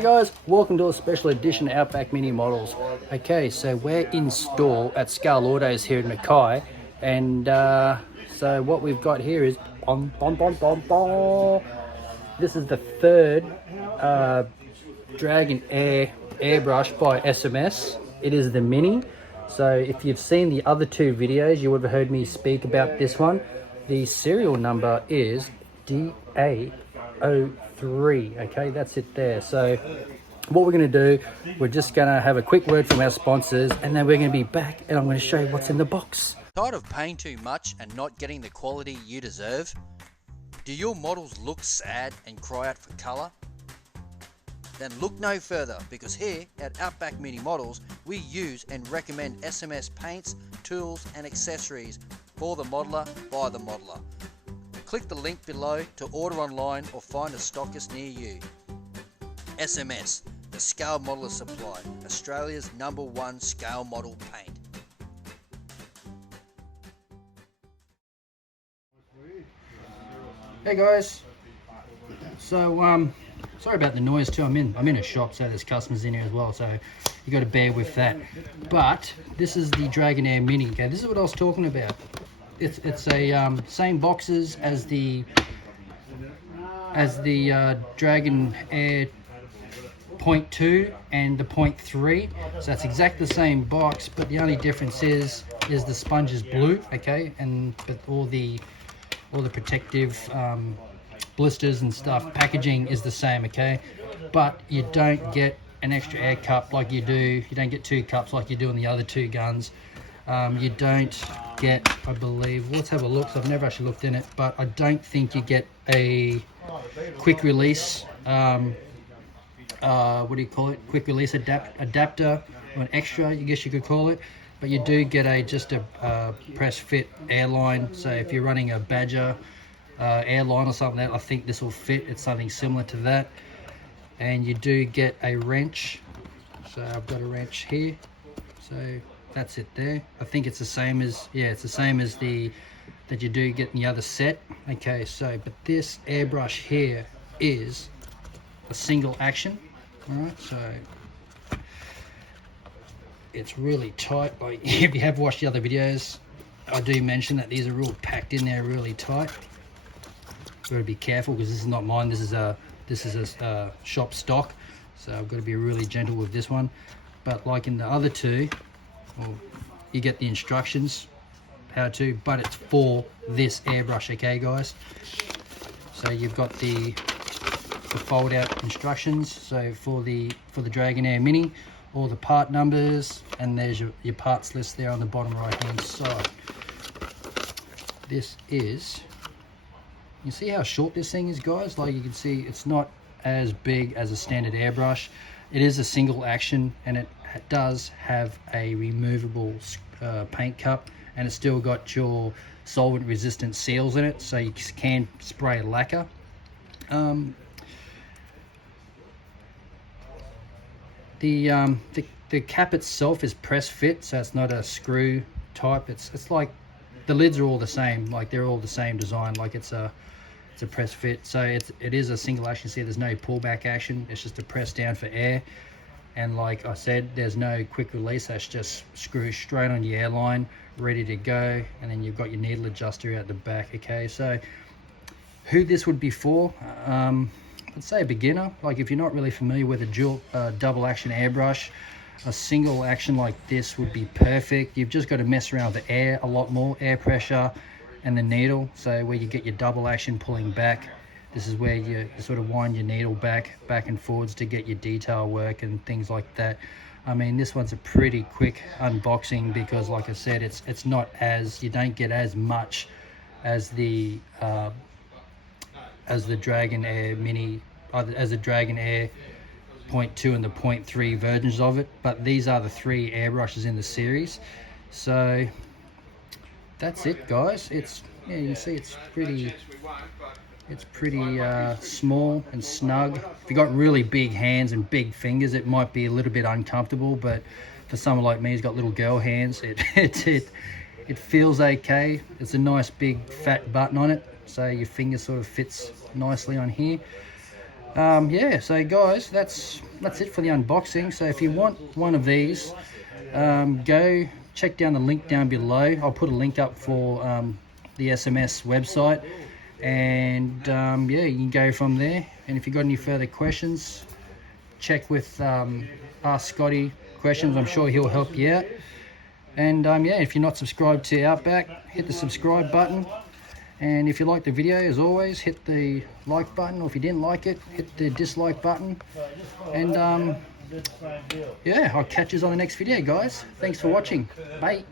Hey guys, welcome to a special edition Outback Mini models. Okay, so we're in store at Scale Autos here in Mackay, and so what we've got here is this is the third Dragonair airbrush by SMS. It is the Mini. So if you've seen the other two videos, you would have heard me speak about this one. The serial number is DA03. Okay, that's it there. So what we're going to do, we're just going to have a quick word from our sponsors, and then we're going to be back and I'm going to show you what's in the box. Tired of paying too much and not getting the quality you deserve? Do your models look sad and cry out for colour? Then look no further, because here at Outback Mini Models we use and recommend SMS paints, tools and accessories for the modeler by the modeler. Click the link below to order online or find a stockist near you. SMS, the Scale Modeler Supply, Australia's #1 scale model paint. Hey guys, so sorry about the noise too. I'm in a shop, so there's customers in here as well, so you got to bear with that. But this is the Dragonair Mini. Okay, this is what I was talking about. It's a same boxes as the Dragonair 0.2 and the 0.3, so that's exactly the same box, but the only difference is the sponge is blue. Okay, but all the protective blisters and stuff, packaging is the same. Okay, but you don't get an extra air cup like you do. You don't get two cups like you do on the other two guns. You don't get, I believe, let's have a look. So I've never actually looked in it, but I don't think you get a quick release what do you call it, quick release adapter, or an extra, I guess you could call it. But you do get just a press fit airline. So if you're running a Badger airline or something, I think this will fit. It's something similar to that. And you do get a wrench. So I've got a wrench here. So that's it there. I think it's the same as, yeah, it's the same as that you do get in the other set. Okay, so but this airbrush here is a single action. All right, so it's really tight. Like if you have watched the other videos, I do mention that these are real packed in there, really tight. Got to be careful because this is not mine. This is a shop stock, so I've got to be really gentle with this one. But like in the other two, well, you get the instructions how to, but it's for this airbrush. Okay, guys. So you've got the fold out instructions. So for the Dragonair Mini, all the part numbers, and there's your parts list there on the bottom right hand side. This is, you see how short this thing is, guys? Like you can see, it's not as big as a standard airbrush. It is a single action, and it does have a removable paint cup, and it's still got your solvent resistant seals in it, so you can spray lacquer. The cap itself is press fit, so it's not a screw type. It's like the lids are all the same, like they're all the same design, like it's a press fit. So it is a single action. See, there's no pullback action, it's just a press down for air. And like I said, there's no quick release. That's just screw straight on your airline, ready to go. And then you've got your needle adjuster out the back. Okay, so who this would be for, I'd say a beginner. Like if you're not really familiar with a double action airbrush, a single action like this would be perfect. You've just got to mess around with the air a lot more, air pressure and the needle. So where you get your double action pulling back, this is where you sort of wind your needle back and forwards to get your detail work and things like that. I mean, this one's a pretty quick unboxing because, like I said, it's not as, you don't get as much as the Dragonair Mini, as the Dragonair 0.2 and the 0.3 versions of it. But these are the three airbrushes in the series. So that's it, guys. It's, yeah, you can see it's pretty small and snug. If you've got really big hands and big fingers, it might be a little bit uncomfortable, but for someone like me who's got little girl hands, it feels okay. It's a nice big fat button on it, so your finger sort of fits nicely on here. Yeah, so guys, that's it for the unboxing. So if you want one of these, go check down the link down below. I'll put a link up for the SMS website, and yeah, you can go from there. And if you've got any further questions, check with Ask Scotty questions. I'm sure he'll help you out. And yeah, if you're not subscribed to Outback, hit the subscribe button. And if you liked the video, as always, hit the like button, or if you didn't like it, hit the dislike button. And yeah, I'll catch you on the next video, guys. Thanks for watching. Bye.